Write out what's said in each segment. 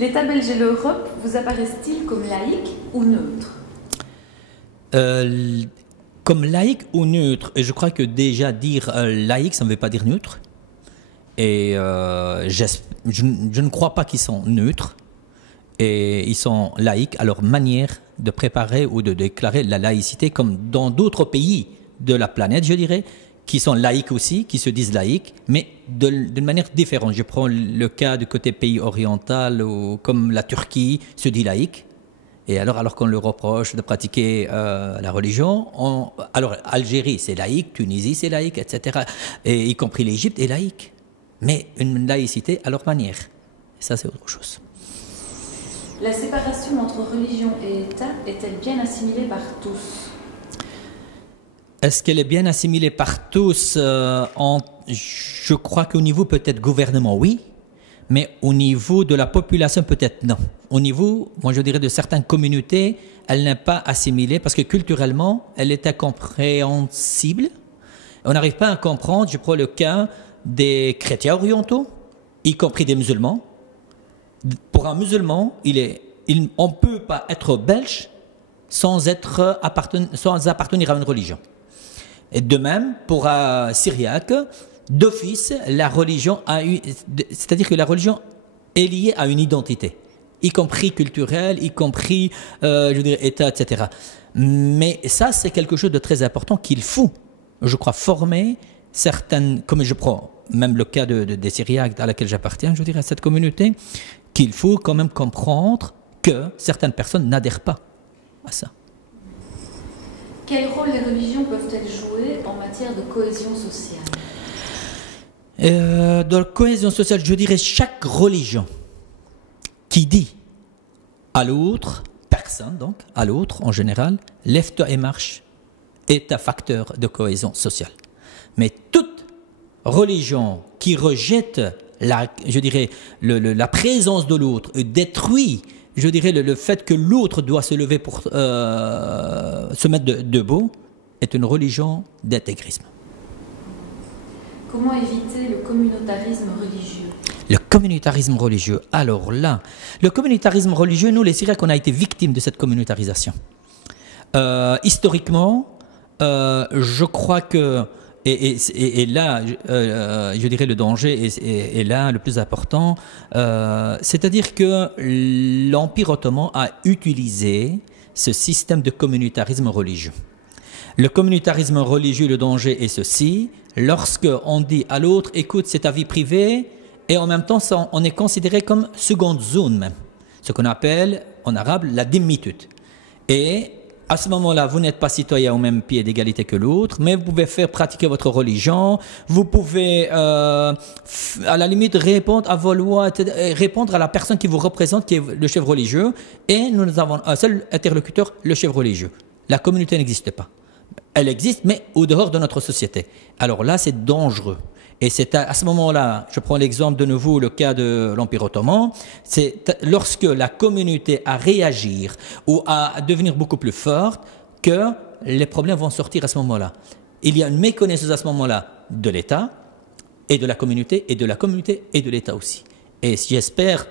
L'État belge et l'Europe vous apparaissent-ils comme laïques ou neutres? Comme laïque ou neutre, et je crois que déjà dire laïque, ça ne veut pas dire neutre. Et je ne crois pas qu'ils sont neutres. Et ils sont laïques à leur manière de préparer ou de déclarer la laïcité, comme dans d'autres pays de la planète, je dirais, qui sont laïques aussi, qui se disent laïques, mais d'une manière différente. Je prends le cas du côté pays oriental, comme la Turquie se dit laïque. Et alors qu'on leur reproche de pratiquer la religion, alors Algérie c'est laïque, Tunisie c'est laïque, etc. Et y compris l'Égypte est laïque. Mais une laïcité à leur manière. Et ça c'est autre chose. La séparation entre religion et État est-elle bien assimilée par tous? Est-ce qu'elle est bien assimilée par tous Je crois qu'au niveau peut-être gouvernement, oui. Mais au niveau de la population, peut-être non. Au niveau, moi je dirais, de certaines communautés, elle n'est pas assimilée parce que culturellement, elle est incompréhensible. On n'arrive pas à comprendre, je prends le cas des chrétiens orientaux, y compris des musulmans. Pour un musulman, on ne peut pas être belge sans appartenir à une religion. Et de même, pour un syriaque, d'office, la religion c'est-à-dire que la religion est liée à une identité, y compris culturelle, y compris, je dirais, État, etc. Mais ça, c'est quelque chose de très important qu'il faut, je crois, former certaines, comme je prends même le cas des Syriaques à laquelle j'appartiens, je dirais, à cette communauté, qu'il faut quand même comprendre que certaines personnes n'adhèrent pas à ça. Quel rôle les religions peuvent-elles jouer en matière de cohésion sociale? Dans la cohésion sociale, je dirais chaque religion qui dit à l'autre, personne donc, à l'autre en général, lève-toi et marche, est un facteur de cohésion sociale. Mais toute religion qui rejette je dirais, la présence de l'autre, détruit, je dirais, le fait que l'autre doit se lever pour se mettre debout, est une religion d'intégrisme. Comment éviter le communautarisme religieux? Le communautarisme religieux. Alors là, le communautarisme religieux, nous les Syriaques, on a été victimes de cette communautarisation. Historiquement, je crois que et là, je dirais le danger est là le plus important. C'est-à-dire que l'Empire ottoman a utilisé ce système de communautarisme religieux. Le communautarisme religieux, le danger est ceci. Lorsque on dit à l'autre, écoute, c'est ta vie privée, et en même temps, on est considéré comme seconde zone même. Ce qu'on appelle en arabe la dhimmitude. Et à ce moment-là, vous n'êtes pas citoyen au même pied d'égalité que l'autre, mais vous pouvez faire pratiquer votre religion, vous pouvez à la limite répondre à vos lois, répondre à la personne qui vous représente, qui est le chef religieux, et nous avons un seul interlocuteur, le chef religieux. La communauté n'existe pas. Elle existe, mais au dehors de notre société. Alors là, c'est dangereux. Et c'est à ce moment-là, je prends l'exemple de nouveau, le cas de l'Empire ottoman, c'est lorsque la communauté a réagir ou à devenir beaucoup plus forte que les problèmes vont sortir à ce moment-là. Il y a une méconnaissance à ce moment-là de l'État et de la communauté et de la communauté et de l'État aussi. Et j'espère,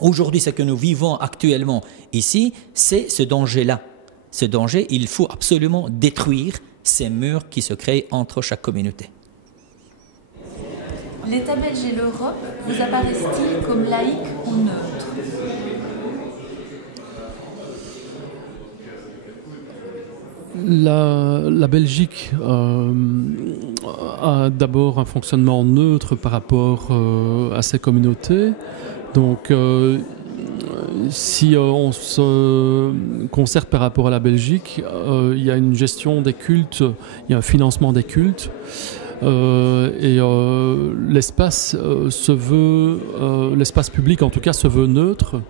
aujourd'hui, ce que nous vivons actuellement ici, c'est ce danger-là. Ce danger, il faut absolument détruire ces murs qui se créent entre chaque communauté. L'État belge et l'Europe vous apparaissent-ils comme laïques ou neutres? La Belgique a d'abord un fonctionnement neutre par rapport à ses communautés. Donc, si on se concerte par rapport à la Belgique, il y a une gestion des cultes, il y a un financement des cultes. L'espace l'espace public en tout cas se veut neutre,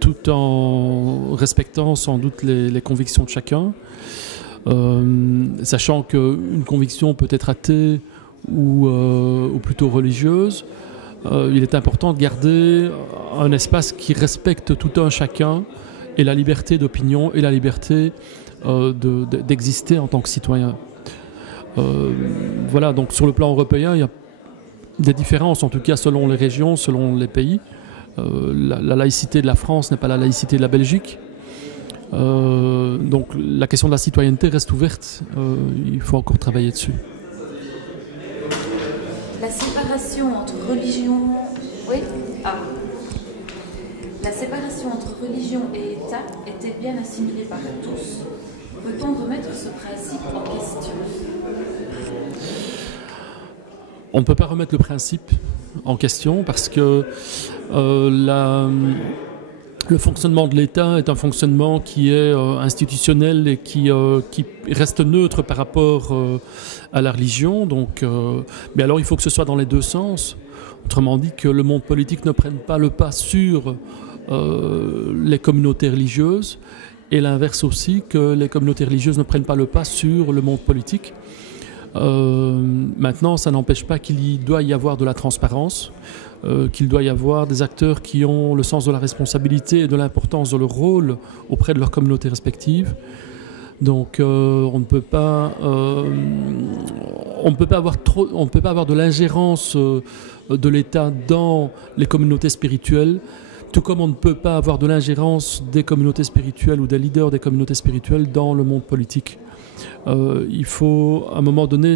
tout en respectant sans doute les convictions de chacun, sachant qu'une conviction peut être athée ou plutôt religieuse. Il est important de garder un espace qui respecte tout un chacun et la liberté d'opinion et la liberté d'exister en tant que citoyen. Voilà, donc sur le plan européen, il y a des différences, en tout cas selon les régions, selon les pays. La laïcité de la France n'est pas la laïcité de la Belgique. Donc la question de la citoyenneté reste ouverte. Il faut encore travailler dessus. La séparation entre religion... Oui. La séparation entre religion et État était bien assimilée par tous. Peut-on remettre ce principe en question? On ne peut pas remettre le principe en question parce que le fonctionnement de l'État est un fonctionnement qui est institutionnel et qui reste neutre par rapport à la religion. Donc, mais alors il faut que ce soit dans les deux sens. Autrement dit, que le monde politique ne prenne pas le pas sur les communautés religieuses, et l'inverse aussi, que les communautés religieuses ne prennent pas le pas sur le monde politique. Maintenant, ça n'empêche pas qu'il doit y avoir de la transparence, qu'il doit y avoir des acteurs qui ont le sens de la responsabilité et de l'importance de leur rôle auprès de leurs communautés respectives. Donc on ne peut pas avoir de l'ingérence de l'État dans les communautés spirituelles, tout comme on ne peut pas avoir de l'ingérence des communautés spirituelles ou des leaders des communautés spirituelles dans le monde politique. Il faut à un moment donné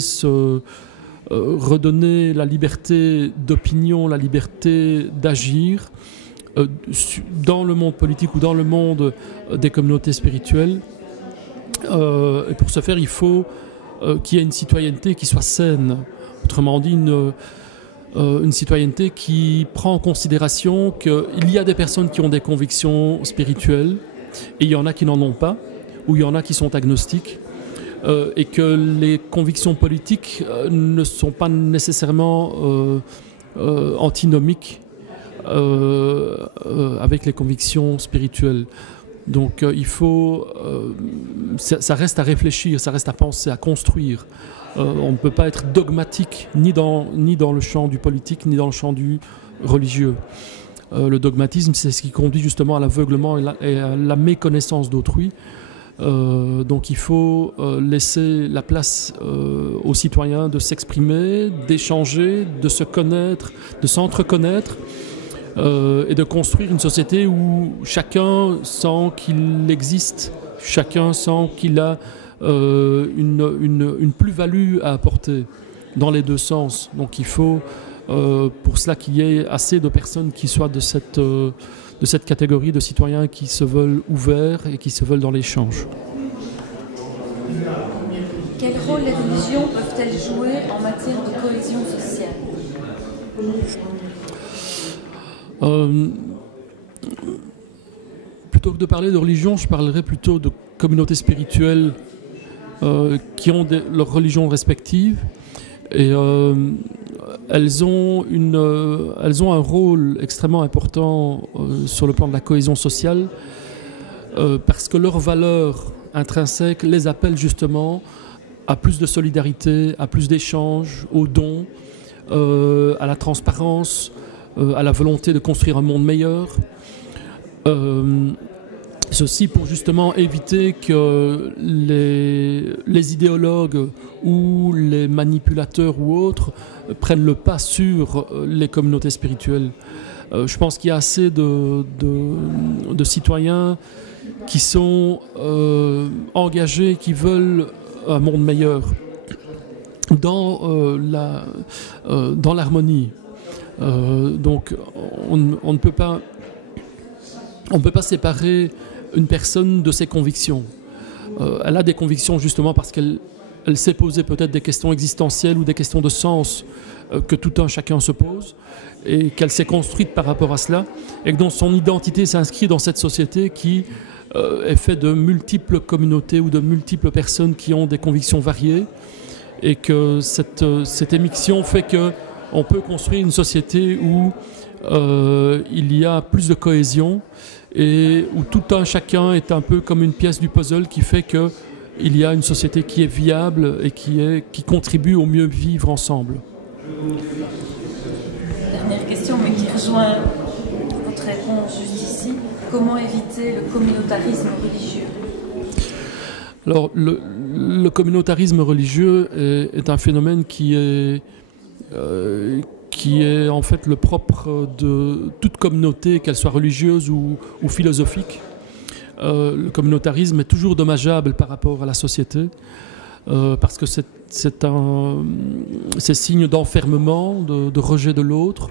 redonner la liberté d'opinion, la liberté d'agir dans le monde politique ou dans le monde des communautés spirituelles. Et pour ce faire, il faut qu'il y ait une citoyenneté qui soit saine. Autrement dit, une citoyenneté qui prend en considération qu'il y a des personnes qui ont des convictions spirituelles et il y en a qui n'en ont pas, ou il y en a qui sont agnostiques, et que les convictions politiques ne sont pas nécessairement antinomiques avec les convictions spirituelles. Donc il faut, ça reste à réfléchir, ça reste à penser, à construire. On ne peut pas être dogmatique ni dans le champ du politique, ni dans le champ du religieux. Le dogmatisme, c'est ce qui conduit justement à l'aveuglement et à la méconnaissance d'autrui. Donc il faut laisser la place aux citoyens de s'exprimer, d'échanger, de se connaître, de s'entreconnaître. Et de construire une société où chacun sent qu'il existe, chacun sent qu'il a une plus-value à apporter dans les deux sens. Donc il faut pour cela qu'il y ait assez de personnes qui soient de cette catégorie de citoyens qui se veulent ouverts et qui se veulent dans l'échange. Quel rôle les religions peuvent-elles jouer en matière de cohésion sociale ? Plutôt que de parler de religion, je parlerai plutôt de communautés spirituelles qui ont leurs religions respectives, et elles ont un rôle extrêmement important sur le plan de la cohésion sociale, parce que leurs valeurs intrinsèques les appellent justement à plus de solidarité, à plus d'échanges, aux dons, à la transparence, à la volonté de construire un monde meilleur. Ceci pour justement éviter que les idéologues ou les manipulateurs ou autres prennent le pas sur les communautés spirituelles. Je pense qu'il y a assez de citoyens qui sont engagés, qui veulent un monde meilleur dans l'harmonie. Donc on ne peut pas séparer une personne de ses convictions. Elle a des convictions justement parce qu'elle s'est posé peut-être des questions existentielles ou des questions de sens que tout un chacun se pose, et qu'elle s'est construite par rapport à cela, et que donc son identité s'inscrit dans cette société qui est faite de multiples communautés ou de multiples personnes qui ont des convictions variées, et que cette émission fait que on peut construire une société où il y a plus de cohésion et où tout un chacun est un peu comme une pièce du puzzle qui fait qu'il y a une société qui est viable et qui contribue au mieux vivre ensemble. Dernière question, mais qui rejoint votre réponse juste ici. Comment éviter le communautarisme religieux ? Alors, le communautarisme religieux est un phénomène qui qui est en fait le propre de toute communauté, qu'elle soit religieuse ou philosophique. Le communautarisme est toujours dommageable par rapport à la société, parce que c'est signe d'enfermement, de rejet de l'autre.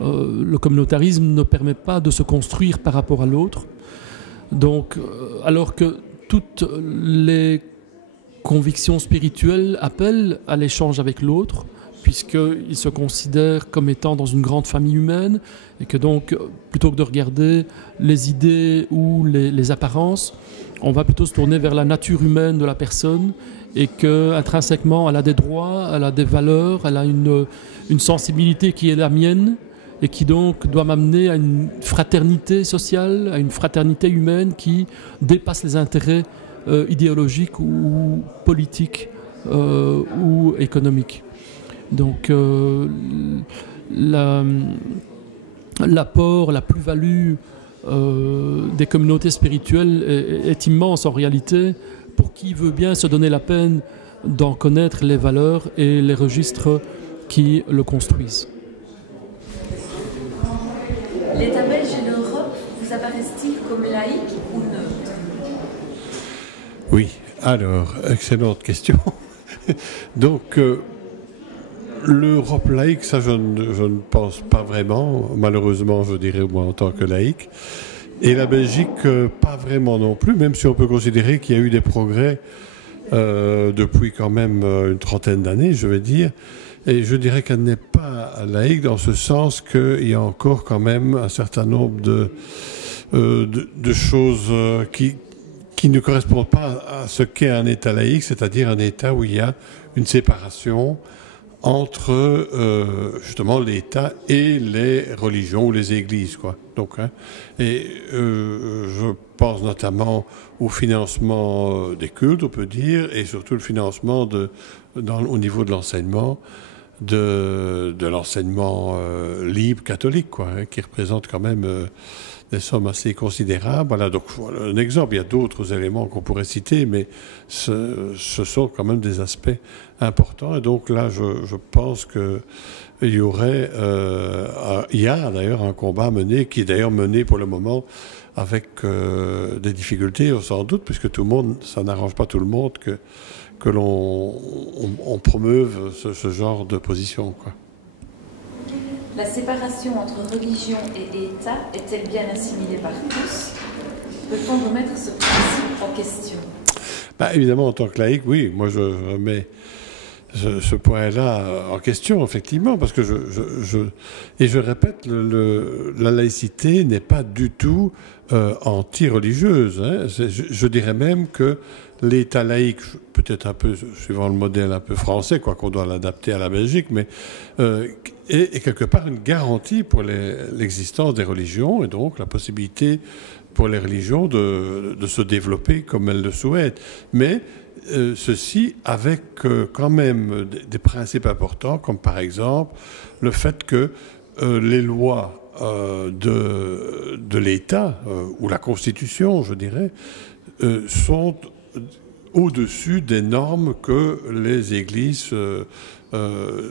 Le communautarisme ne permet pas de se construire par rapport à l'autre. Donc, alors que toutes les convictions spirituelles appellent à l'échange avec l'autre, puisqu'ils se considèrent comme étant dans une grande famille humaine, et que donc, plutôt que de regarder les idées ou les apparences, on va plutôt se tourner vers la nature humaine de la personne, et qu'intrinsèquement, elle a des droits, elle a des valeurs, elle a une sensibilité qui est la mienne, et qui donc doit m'amener à une fraternité sociale, à une fraternité humaine qui dépasse les intérêts idéologiques ou politiques ou économiques. Donc l'apport, la plus-value des communautés spirituelles est immense en réalité pour qui veut bien se donner la peine d'en connaître les valeurs et les registres qui le construisent. L'État belge et l'Europe vous apparaissent-ils comme laïques ou neutres? Oui, alors, excellente question. Donc, l'Europe laïque, ça je ne pense pas vraiment, malheureusement je dirais moi en tant que laïque. Et la Belgique, pas vraiment non plus, même si on peut considérer qu'il y a eu des progrès depuis quand même une trentaine d'années, je vais dire. Et je dirais qu'elle n'est pas laïque dans ce sens qu'il y a encore quand même un certain nombre de choses qui ne correspondent pas à ce qu'est un État laïque, c'est-à-dire un État où il y a une séparation entre justement l'État et les religions ou les églises, quoi. Donc, je pense notamment au financement des cultes, on peut dire, et surtout le financement au niveau de l'enseignement, de l'enseignement libre catholique, quoi, qui représente quand même des sommes assez considérables. Voilà, donc voilà un exemple. Il y a d'autres éléments qu'on pourrait citer, mais ce sont quand même des aspects importants. Et donc là, je pense que il y a d'ailleurs un combat mené, qui est d'ailleurs mené pour le moment avec des difficultés, sans doute, puisque tout le monde, ça n'arrange pas tout le monde que l'on promeuve ce genre de position, quoi. La séparation entre religion et État est-elle bien assimilée par tous? Peut-on remettre ce principe en question? Évidemment, en tant que laïc, oui. Moi, je remets ce point-là en question, effectivement, parce que je répète, la laïcité n'est pas du tout anti-religieuse. Hein. Je dirais même que l'État laïque, peut-être un peu suivant le modèle un peu français, quoi qu'on doit l'adapter à la Belgique, mais est quelque part une garantie pour l'existence des religions et donc la possibilité pour les religions de se développer comme elles le souhaitent. Mais ceci avec quand même des principes importants, comme par exemple le fait que les lois de l'État, ou la Constitution, je dirais, sont au-dessus des normes que les églises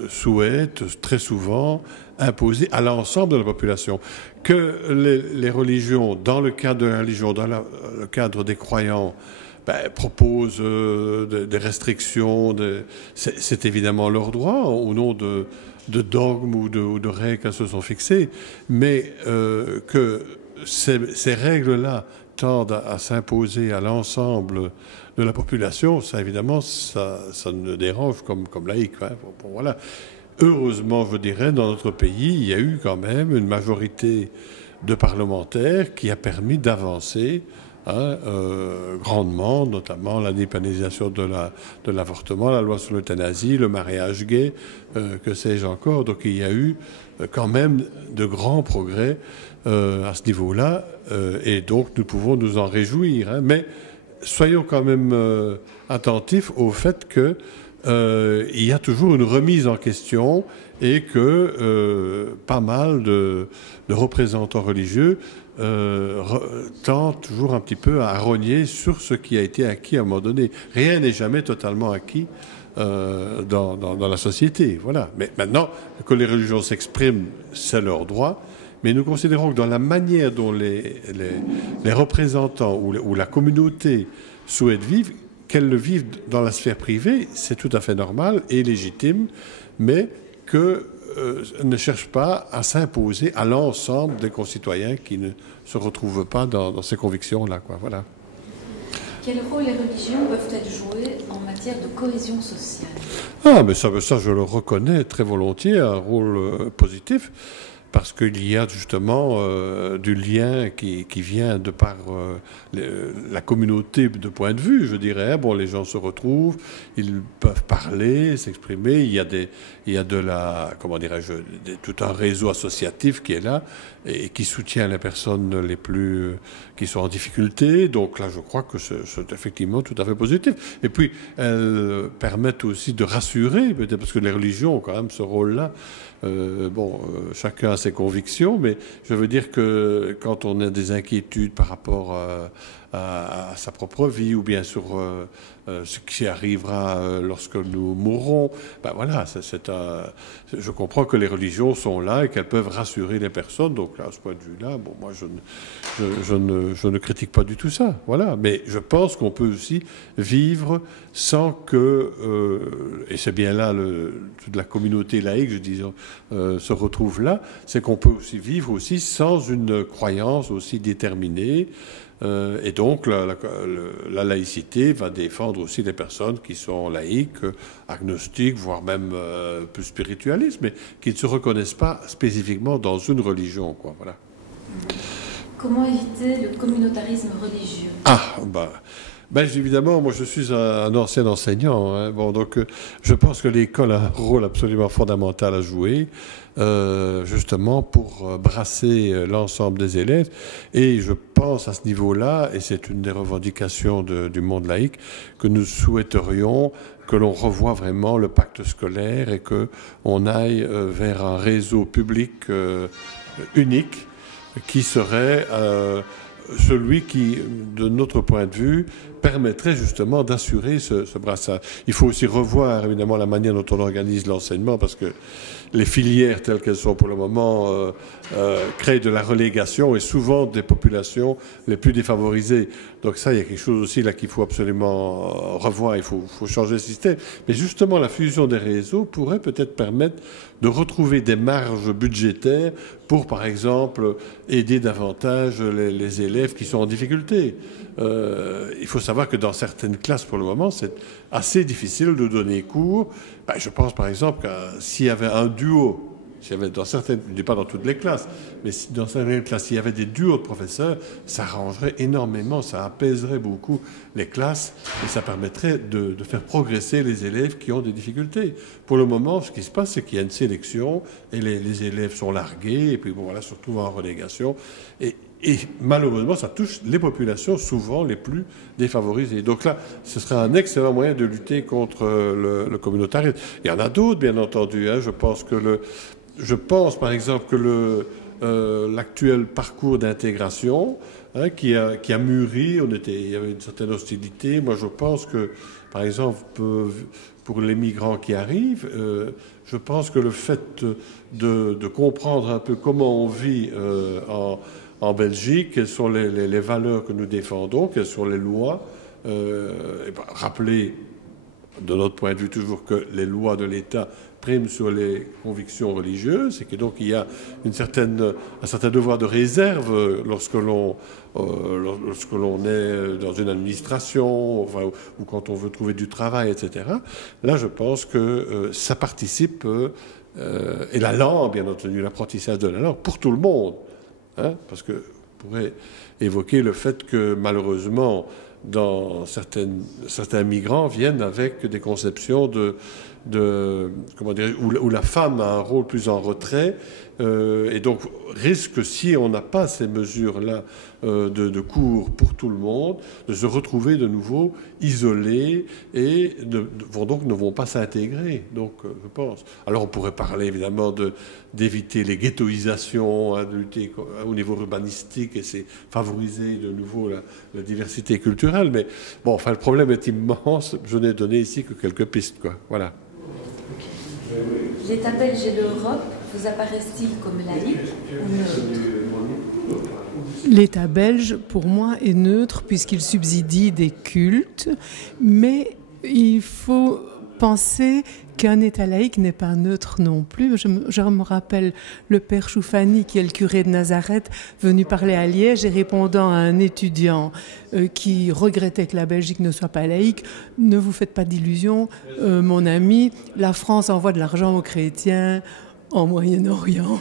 souhaitent très souvent imposer à l'ensemble de la population. Que les religions, dans le cadre de la religion, dans le cadre des croyants, proposent des restrictions, c'est évidemment leur droit, au nom de dogmes ou de règles qu'elles se sont fixées, mais que ces règles-là tendent à s'imposer à l'ensemble de la population, ça évidemment, ça ne dérange comme laïque. Hein. Bon, voilà. Heureusement, je dirais, dans notre pays, il y a eu quand même une majorité de parlementaires qui a permis d'avancer grandement, notamment la dépénalisation de l'avortement, la loi sur l'euthanasie, le mariage gay, que sais-je encore. Donc il y a eu quand même de grands progrès à ce niveau-là, et donc nous pouvons nous en réjouir. Hein. Mais soyons quand même attentifs au fait que il y a toujours une remise en question et que pas mal de représentants religieux tentent toujours un petit peu à rogner sur ce qui a été acquis à un moment donné. Rien n'est jamais totalement acquis dans la société. Voilà. Mais maintenant, que les religions s'expriment, c'est leur droit. Mais nous considérons que dans la manière dont les représentants ou la communauté souhaitent vivre, qu'elles le vivent dans la sphère privée, c'est tout à fait normal et légitime, mais que ne cherche pas à s'imposer à l'ensemble des concitoyens qui ne se retrouvent pas dans ces convictions-là, quoi. Voilà. Quel rôle les religions peuvent-elles jouer en matière de cohésion sociale? Ah, mais ça, je le reconnais très volontiers, un rôle positif, parce qu'il y a justement du lien qui vient de par la communauté de point de vue, je dirais. Bon, les gens se retrouvent, ils peuvent parler, s'exprimer. Il y a de la, comment dirais-je, tout un réseau associatif qui est là et qui soutient les personnes les plus qui sont en difficulté. Donc là, je crois que c'est effectivement tout à fait positif. Et puis, elles permettent aussi de rassurer, peut-être parce que les religions ont quand même ce rôle-là. Chacun a ses convictions, mais je veux dire que quand on a des inquiétudes par rapport à sa propre vie ou bien sur ce qui arrivera lorsque nous mourrons, ben voilà, je comprends que les religions sont là et qu'elles peuvent rassurer les personnes. Donc là, à ce point de vue-là, bon, moi, je ne critique pas du tout ça. Voilà, mais je pense qu'on peut aussi vivre sans que, et c'est bien là toute la communauté laïque, je dis, se retrouve là, c'est qu'on peut aussi vivre aussi sans une croyance aussi déterminée. Et donc, la laïcité va défendre aussi les personnes qui sont laïques, agnostiques, voire même plus spiritualistes, mais qui ne se reconnaissent pas spécifiquement dans une religion, quoi. Voilà. Comment éviter le communautarisme religieux? Évidemment, moi je suis un ancien enseignant, hein. Bon, donc je pense que l'école a un rôle absolument fondamental à jouer, justement pour brasser l'ensemble des élèves. Et je pense à ce niveau-là, et c'est une des revendications du monde laïque, que nous souhaiterions que l'on revoie vraiment le pacte scolaire et qu'on aille vers un réseau public unique qui serait celui qui, de notre point de vue, permettrait justement d'assurer ce brassage. Il faut aussi revoir évidemment la manière dont on organise l'enseignement, parce que les filières telles qu'elles sont pour le moment créent de la relégation et souvent des populations les plus défavorisées. Donc ça, il y a quelque chose aussi là qu'il faut absolument revoir, il faut changer le système. Mais justement, la fusion des réseaux pourrait peut-être permettre de retrouver des marges budgétaires pour, par exemple, aider davantage les élèves qui sont en difficulté. Il faut savoir que dans certaines classes, pour le moment, c'est assez difficile de donner cours. Je pense, par exemple, que s'il y avait un duo, s'il y avait dans certaines, je ne dis pas dans toutes les classes, mais dans certaines classes, s'il y avait des duos de professeurs, ça arrangerait énormément, ça apaiserait beaucoup les classes et ça permettrait de faire progresser les élèves qui ont des difficultés. Pour le moment, ce qui se passe, c'est qu'il y a une sélection et les élèves sont largués et puis bon, voilà, se retrouvent en relégation. Et malheureusement, ça touche les populations souvent les plus défavorisées. Donc là, ce serait un excellent moyen de lutter contre le communautarisme. Il y en a d'autres, bien entendu. Hein. Je pense, par exemple, que l'actuel parcours d'intégration, hein, qui a mûri, il y avait une certaine hostilité. Moi, je pense que, par exemple, pour les migrants qui arrivent, je pense que le fait de comprendre un peu comment on vit en Belgique, quelles sont les valeurs que nous défendons, quelles sont les lois. Rappeler, de notre point de vue, toujours que les lois de l'État priment sur les convictions religieuses et que donc il y a un certain devoir de réserve lorsque l'on est dans une administration, enfin, ou quand on veut trouver du travail, etc. Là, je pense que ça participe, et la langue, bien entendu, l'apprentissage de la langue, pour tout le monde. Hein, parce qu'on pourrait évoquer le fait que malheureusement, certains migrants viennent avec des conceptions comment dire, où la femme a un rôle plus en retrait, et donc risque, si on n'a pas ces mesures-là de cours pour tout le monde, de se retrouver de nouveau isolés et donc ne vont pas s'intégrer. Donc, je pense. Alors, on pourrait parler évidemment d'éviter les ghettoisations, hein, de lutter au niveau urbanistique, et c'est favoriser de nouveau la diversité culturelle. Mais bon, enfin, le problème est immense. Je n'ai donné ici que quelques pistes, quoi. Voilà. L'État belge et l'Europe vous apparaissent-ils comme laïques ou neutres? L'État belge, pour moi, est neutre puisqu'il subsidie des cultes, mais il faut penser qu'un État laïque n'est pas neutre non plus. Je me rappelle le père Choufani, qui est le curé de Nazareth, venu parler à Liège et répondant à un étudiant qui regrettait que la Belgique ne soit pas laïque: ne vous faites pas d'illusions, mon ami, la France envoie de l'argent aux chrétiens en Moyen-Orient.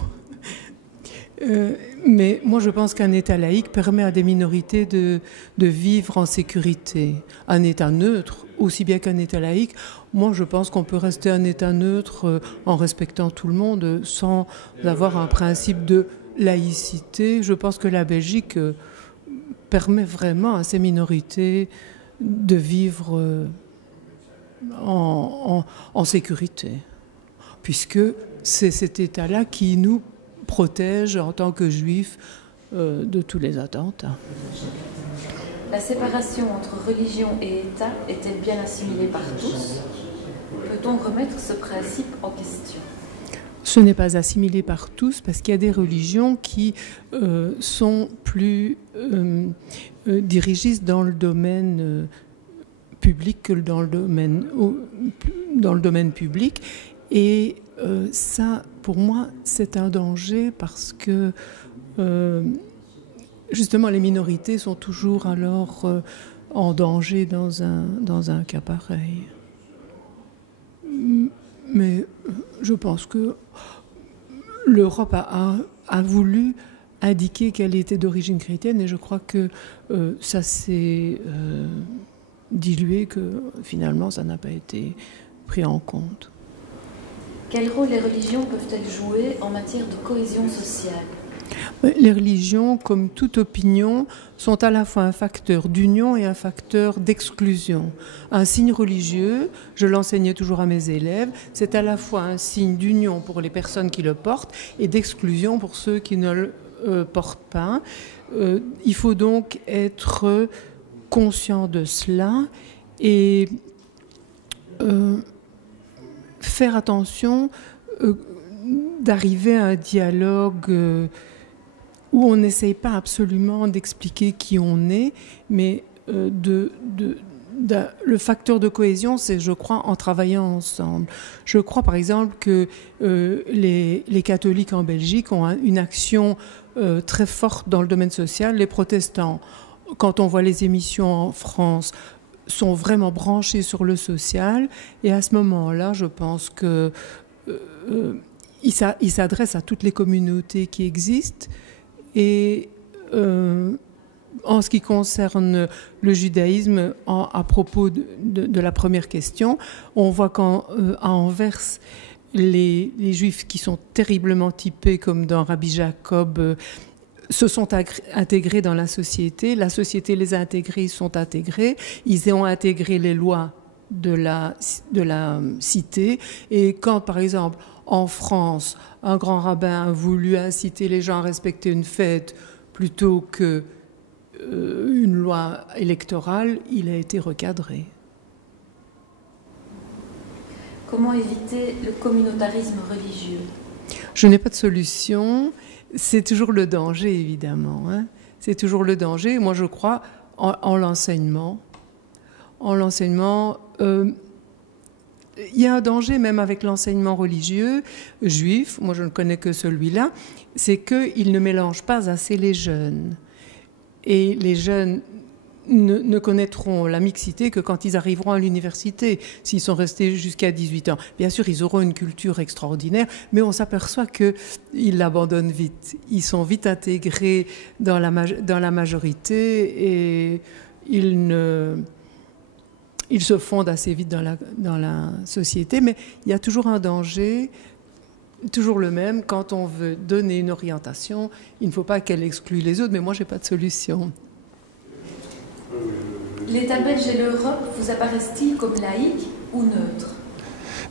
Mais moi, je pense qu'un État laïque permet à des minorités de vivre en sécurité. Un État neutre, aussi bien qu'un État laïque, moi, je pense qu'on peut rester un État neutre en respectant tout le monde, sans avoir un principe de laïcité. Je pense que la Belgique permet vraiment à ces minorités de vivre en sécurité, puisque c'est cet État-là qui nous protège en tant que juifs de tous les attentats. La séparation entre religion et État est-elle bien assimilée par tous? Peut-on remettre ce principe en question? Ce n'est pas assimilé par tous, parce qu'il y a des religions qui sont plus dirigistes dans le domaine public que dans le domaine public. Et ça, pour moi, c'est un danger, parce que justement, les minorités sont toujours alors en danger dans un cas pareil. Mais je pense que l'Europe a voulu indiquer qu'elle était d'origine chrétienne, et je crois que ça s'est dilué, que finalement ça n'a pas été pris en compte. Quel rôle les religions peuvent-elles jouer en matière de cohésion sociale? Les religions, comme toute opinion, sont à la fois un facteur d'union et un facteur d'exclusion. Un signe religieux, je l'enseignais toujours à mes élèves, c'est à la fois un signe d'union pour les personnes qui le portent et d'exclusion pour ceux qui ne le portent pas. Il faut donc être conscient de cela et faire attention d'arriver à un dialogue où on n'essaye pas absolument d'expliquer qui on est, mais le facteur de cohésion, c'est, je crois, en travaillant ensemble. Je crois, par exemple, que les catholiques en Belgique ont une action très forte dans le domaine social. Les protestants, quand on voit les émissions en France, sont vraiment branchés sur le social. Et à ce moment-là, je pense que ils s'adressent à toutes les communautés qui existent. Et en ce qui concerne le judaïsme, à propos de la première question, on voit qu'à Anvers, les juifs qui sont terriblement typés, comme dans Rabbi Jacob, se sont intégrés dans la société les a intégrés, ils sont intégrés, ils ont intégré les lois de la cité. Et quand, par exemple, en France, un grand rabbin a voulu inciter les gens à respecter une fête plutôt qu'une loi électorale, il a été recadré. Comment éviter le communautarisme religieux? Je n'ai pas de solution. C'est toujours le danger, évidemment. C'est toujours le danger. Moi, je crois en l'enseignement. En l'enseignement, il y a un danger même avec l'enseignement religieux juif. Moi, je ne connais que celui-là. C'est qu'il ne mélange pas assez les jeunes. Et les jeunes ne connaîtront la mixité que quand ils arriveront à l'université, s'ils sont restés jusqu'à 18 ans. Bien sûr, ils auront une culture extraordinaire, mais on s'aperçoit qu'ils l'abandonnent vite. Ils sont vite intégrés dans la majorité et ils ils se fondent assez vite dans la société, mais il y a toujours un danger, toujours le même, quand on veut donner une orientation, il ne faut pas qu'elle exclue les autres, mais moi, je n'ai pas de solution. L'État belge et l'Europe vous apparaissent-ils comme laïques ou neutres?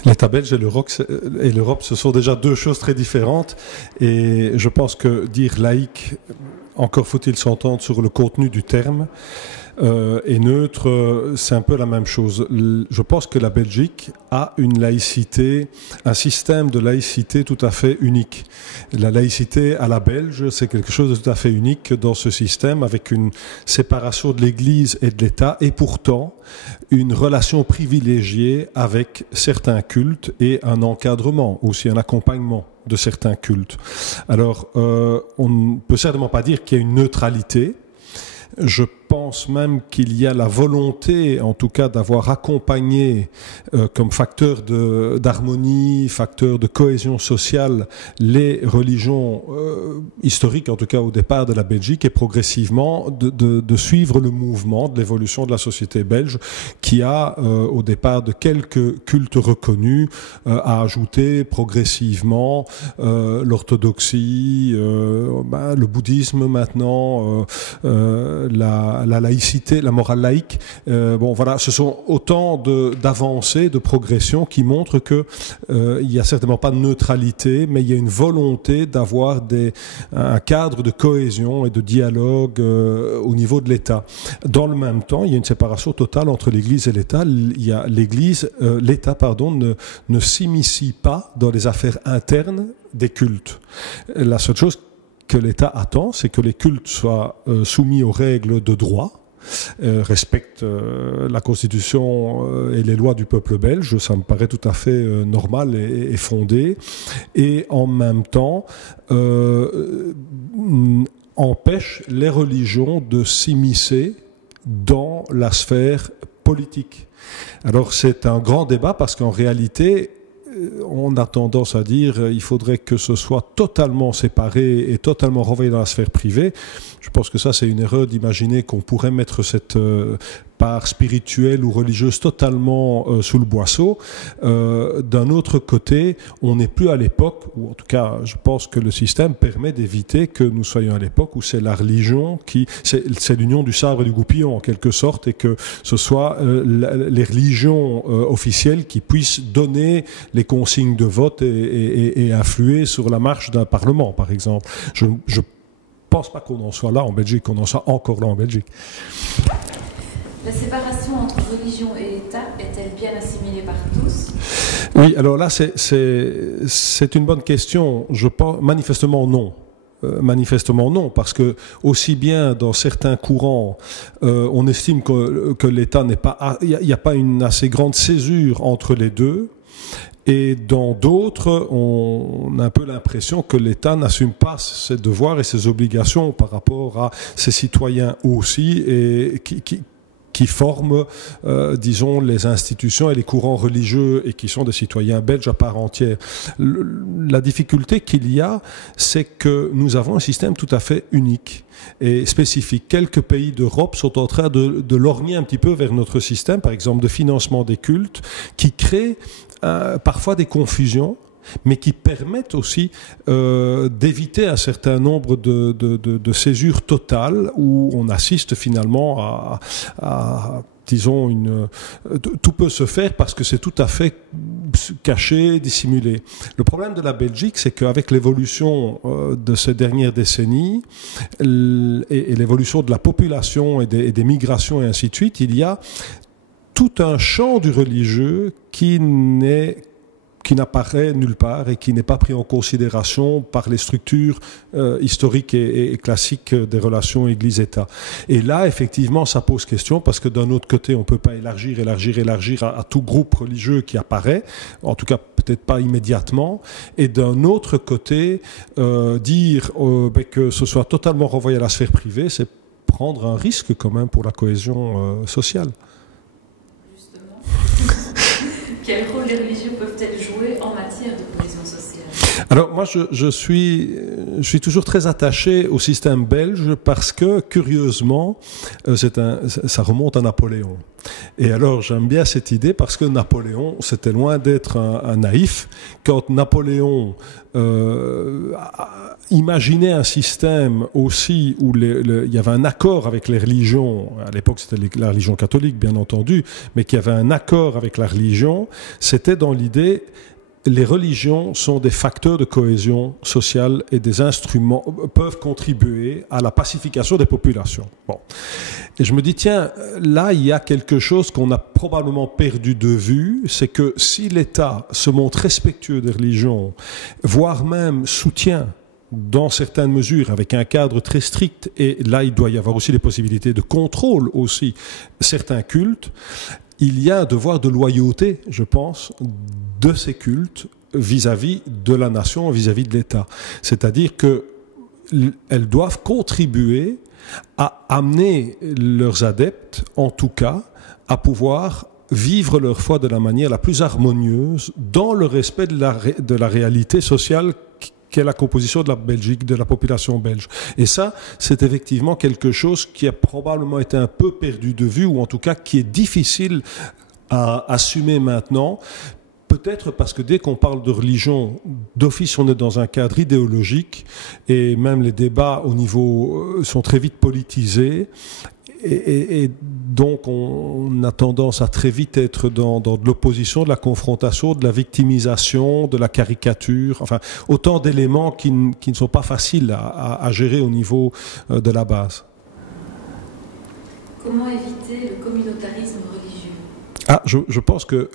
L'État belge et l'Europe, ce sont déjà deux choses très différentes. Et je pense que dire laïque, encore faut-il s'entendre sur le contenu du terme, et neutre, c'est un peu la même chose. Je pense que la Belgique a une laïcité, un système de laïcité tout à fait unique. La laïcité à la belge, c'est quelque chose de tout à fait unique dans ce système, avec une séparation de l'Église et de l'État, et pourtant une relation privilégiée avec certains cultes et un encadrement, aussi un accompagnement de certains cultes. Alors, on ne peut certainement pas dire qu'il y a une neutralité. Je pense même qu'il y a la volonté, en tout cas, d'avoir accompagné comme facteur d'harmonie, facteur de cohésion sociale, les religions historiques, en tout cas au départ de la Belgique, et progressivement de suivre le mouvement de l'évolution de la société belge, qui a, au départ de quelques cultes reconnus, a ajouté progressivement l'orthodoxie, le bouddhisme maintenant, la laïcité, la morale laïque. Voilà, ce sont autant d'avancées, de progressions qui montrent que il n'y a certainement pas de neutralité, mais il y a une volonté d'avoir un cadre de cohésion et de dialogue au niveau de l'État. Dans le même temps, il y a une séparation totale entre l'Église et l'État. L'État ne s'immisce pas dans les affaires internes des cultes. La seule chose que l'État attend, c'est que les cultes soient soumis aux règles de droit, respectent la Constitution et les lois du peuple belge. Ça me paraît tout à fait normal et fondé. Et en même temps, empêche les religions de s'immiscer dans la sphère politique. Alors c'est un grand débat parce qu'en réalité, on a tendance à dire qu'il faudrait que ce soit totalement séparé et totalement renvoyé dans la sphère privée. Je pense que ça, c'est une erreur d'imaginer qu'on pourrait mettre cette part spirituelle ou religieuse totalement sous le boisseau. D'un autre côté, on n'est plus à l'époque, ou en tout cas, je pense que le système permet d'éviter que nous soyons à l'époque où c'est la religion c'est l'union du sabre et du goupillon en quelque sorte, et que ce soit les religions officielles qui puissent donner les consignes de vote et influer sur la marche d'un parlement, par exemple. Je pense pas qu'on en soit là en Belgique, qu'on en soit encore là en Belgique. La séparation entre religion et État est-elle bien assimilée par tous? Oui, alors là, c'est une bonne question. Je pense manifestement non. Manifestement non, parce que aussi bien dans certains courants, on estime que l'État n'est pas, il n'y a pas une assez grande césure entre les deux. Et dans d'autres, on a un peu l'impression que l'État n'assume pas ses devoirs et ses obligations par rapport à ses citoyens aussi, et qui forment, disons, les institutions et les courants religieux et qui sont des citoyens belges à part entière. La difficulté qu'il y a, c'est que nous avons un système tout à fait unique et spécifique. Quelques pays d'Europe sont en train de lorgner un petit peu vers notre système, par exemple de financement des cultes, qui crée parfois des confusions, mais qui permettent aussi d'éviter un certain nombre de césures totales où on assiste finalement à disons, tout peut se faire parce que c'est tout à fait caché, dissimulé. Le problème de la Belgique, c'est qu'avec l'évolution de ces dernières décennies et l'évolution de la population et des migrations et ainsi de suite, il y a tout un champ du religieux qui n'apparaît nulle part et qui n'est pas pris en considération par les structures historiques et classiques des relations Église-État. Et là, effectivement, ça pose question parce que d'un autre côté, on ne peut pas élargir à tout groupe religieux qui apparaît, en tout cas peut-être pas immédiatement, et d'un autre côté, dire que ce soit totalement renvoyé à la sphère privée, c'est prendre un risque quand même pour la cohésion sociale. Quel rôle les religieux peuvent-elles jouer en matière de cohésion sociale? Alors moi, je suis toujours très attaché au système belge parce que, curieusement, ça remonte à Napoléon. Et alors j'aime bien cette idée parce que Napoléon, c'était loin d'être un naïf. Quand Napoléon imaginait un système aussi où il y avait un accord avec les religions, à l'époque c'était la religion catholique bien entendu, mais qu'il y avait un accord avec la religion, c'était dans l'idée les religions sont des facteurs de cohésion sociale et des instruments peuvent contribuer à la pacification des populations. Bon. Et je me dis, tiens, là, il y a quelque chose qu'on a probablement perdu de vue, c'est que si l'État se montre respectueux des religions, voire même soutient dans certaines mesures, avec un cadre très strict, et là, il doit y avoir aussi des possibilités de contrôle aussi, certains cultes, il y a un devoir de loyauté, je pense, de ces cultes vis-à-vis de la nation, vis-à-vis de l'État. C'est-à-dire qu'elles doivent contribuer à amener leurs adeptes, en tout cas, à pouvoir vivre leur foi de la manière la plus harmonieuse, dans le respect de la réalité sociale qu'est la composition de la Belgique, de la population belge. Et ça, c'est effectivement quelque chose qui a probablement été un peu perdu de vue, ou en tout cas qui est difficile à assumer maintenant. Peut-être parce que dès qu'on parle de religion, d'office on est dans un cadre idéologique, et même les débats au niveau sont très vite politisés. Et donc on a tendance à très vite être dans de l'opposition, de la confrontation, de la victimisation, de la caricature, enfin autant d'éléments qui ne sont pas faciles à gérer au niveau de la base. Comment éviter le communautarisme religieux ? Je pense que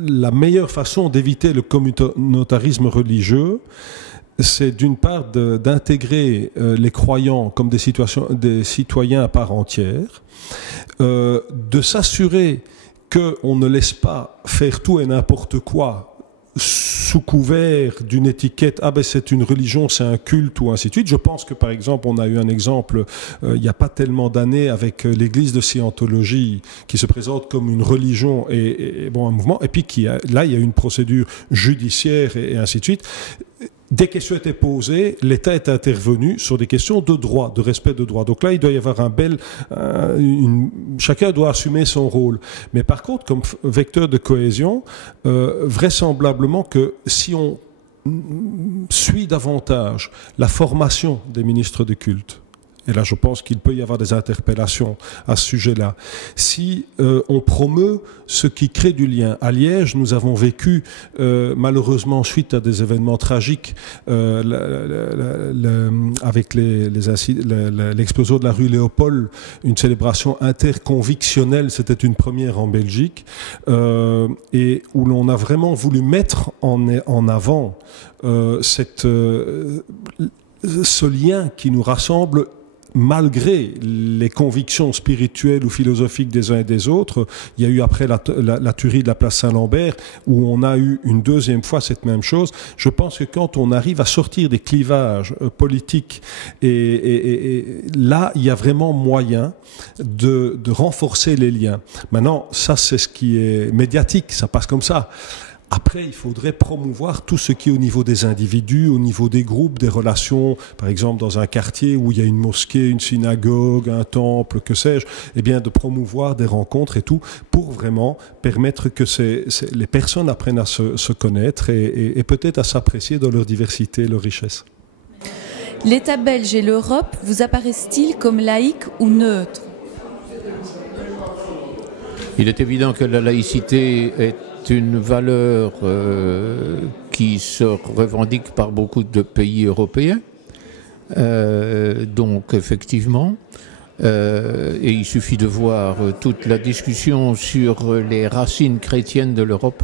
la meilleure façon d'éviter le communautarisme religieux, c'est d'une part d'intégrer les croyants comme des citoyens à part entière, de s'assurer qu'on ne laisse pas faire tout et n'importe quoi sous couvert d'une étiquette, c'est une religion, c'est un culte ou ainsi de suite. Je pense que par exemple, on a eu un exemple il n'y a pas tellement d'années avec l'église de Scientologie qui se présente comme une religion et un mouvement, et puis là il y a une procédure judiciaire et ainsi de suite. Des questions étaient posées, l'État est intervenu sur des questions de droit, de respect de droit. Donc là, il doit y avoir chacun doit assumer son rôle. Mais par contre, comme vecteur de cohésion, vraisemblablement que si on suit davantage la formation des ministres de culte, et là je pense qu'il peut y avoir des interpellations à ce sujet-là. Si on promeut ce qui crée du lien. À Liège, nous avons vécu, malheureusement, suite à des événements tragiques, avec l'explosion de la rue Léopold, une célébration interconvictionnelle, c'était une première en Belgique, et où l'on a vraiment voulu mettre en avant ce lien qui nous rassemble malgré les convictions spirituelles ou philosophiques des uns et des autres. Il y a eu après la tuerie de la place Saint-Lambert où on a eu une deuxième fois cette même chose. Je pense que quand on arrive à sortir des clivages politiques et là, il y a vraiment moyen de renforcer les liens. Maintenant, ça c'est ce qui est médiatique, ça passe comme ça. Après, il faudrait promouvoir tout ce qui est au niveau des individus, au niveau des groupes, des relations, par exemple dans un quartier où il y a une mosquée, une synagogue, un temple, que sais-je, eh bien de promouvoir des rencontres et tout pour vraiment permettre que les personnes apprennent à se connaître et peut-être à s'apprécier dans leur diversité, leur richesse. L'État belge et l'Europe vous apparaissent-ils comme laïques ou neutres ? Il est évident que la laïcité est une valeur qui se revendique par beaucoup de pays européens. Donc effectivement, et il suffit de voir toute la discussion sur les racines chrétiennes de l'Europe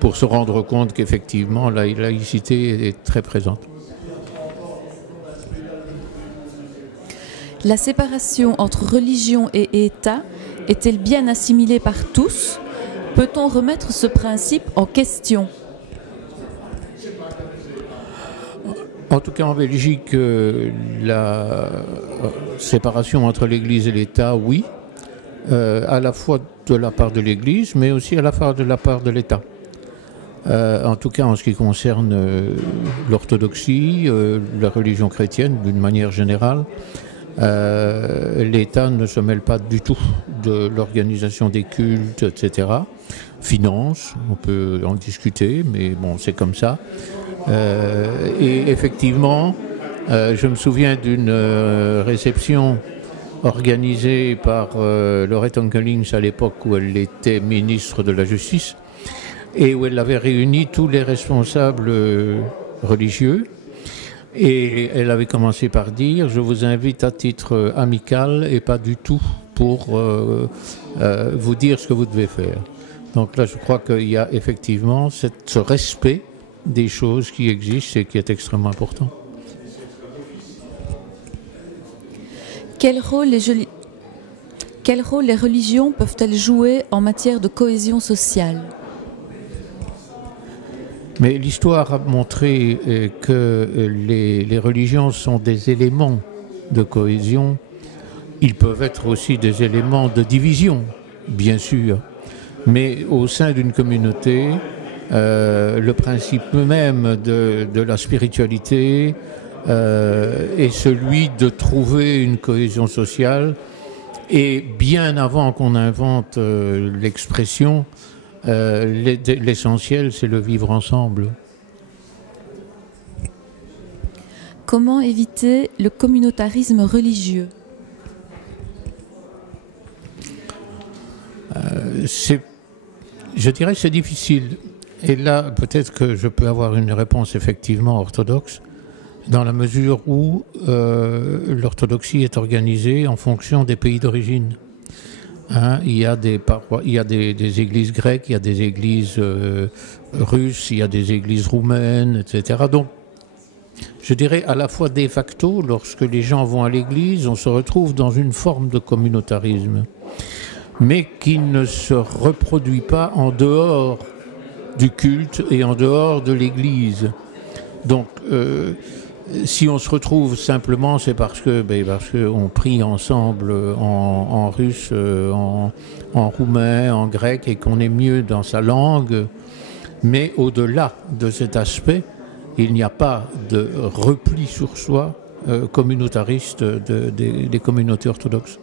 pour se rendre compte qu'effectivement la laïcité est très présente. La séparation entre religion et État est-elle bien assimilée par tous ? Peut-on remettre ce principe en question ? En tout cas, en Belgique, la séparation entre l'Église et l'État, oui, à la fois de la part de l'Église, mais aussi à la fois de la part de l'État. En tout cas, en ce qui concerne l'orthodoxie, la religion chrétienne d'une manière générale, L'État ne se mêle pas du tout de l'organisation des cultes, etc. Finance, on peut en discuter, mais bon, c'est comme ça. Et effectivement, je me souviens d'une réception organisée par Laurette Onkelings à l'époque où elle était ministre de la Justice et où elle avait réuni tous les responsables religieux. Et elle avait commencé par dire « Je vous invite à titre amical et pas du tout pour vous dire ce que vous devez faire ». Donc là, je crois qu'il y a effectivement ce respect des choses qui existent et qui est extrêmement important. Quel rôle les religions peuvent-elles jouer en matière de cohésion sociale ? Mais l'histoire a montré que les religions sont des éléments de cohésion. Ils peuvent être aussi des éléments de division, bien sûr. Mais au sein d'une communauté, le principe même de la spiritualité est celui de trouver une cohésion sociale. Et bien avant qu'on invente l'expression, l'essentiel, c'est le vivre ensemble. Comment éviter le communautarisme religieux ? Je dirais que c'est difficile. Et là, peut-être que je peux avoir une réponse effectivement orthodoxe, dans la mesure où l'orthodoxie est organisée en fonction des pays d'origine. Hein, il y a des églises grecques, il y a des églises russes, il y a des églises roumaines, etc. Donc, je dirais à la fois de facto, lorsque les gens vont à l'église, on se retrouve dans une forme de communautarisme, mais qui ne se reproduit pas en dehors du culte et en dehors de l'église. Donc, si on se retrouve simplement, c'est parce qu'on prie ensemble en russe, en roumain, en grec, et qu'on est mieux dans sa langue. Mais au-delà de cet aspect, il n'y a pas de repli sur soi communautariste des communautés orthodoxes.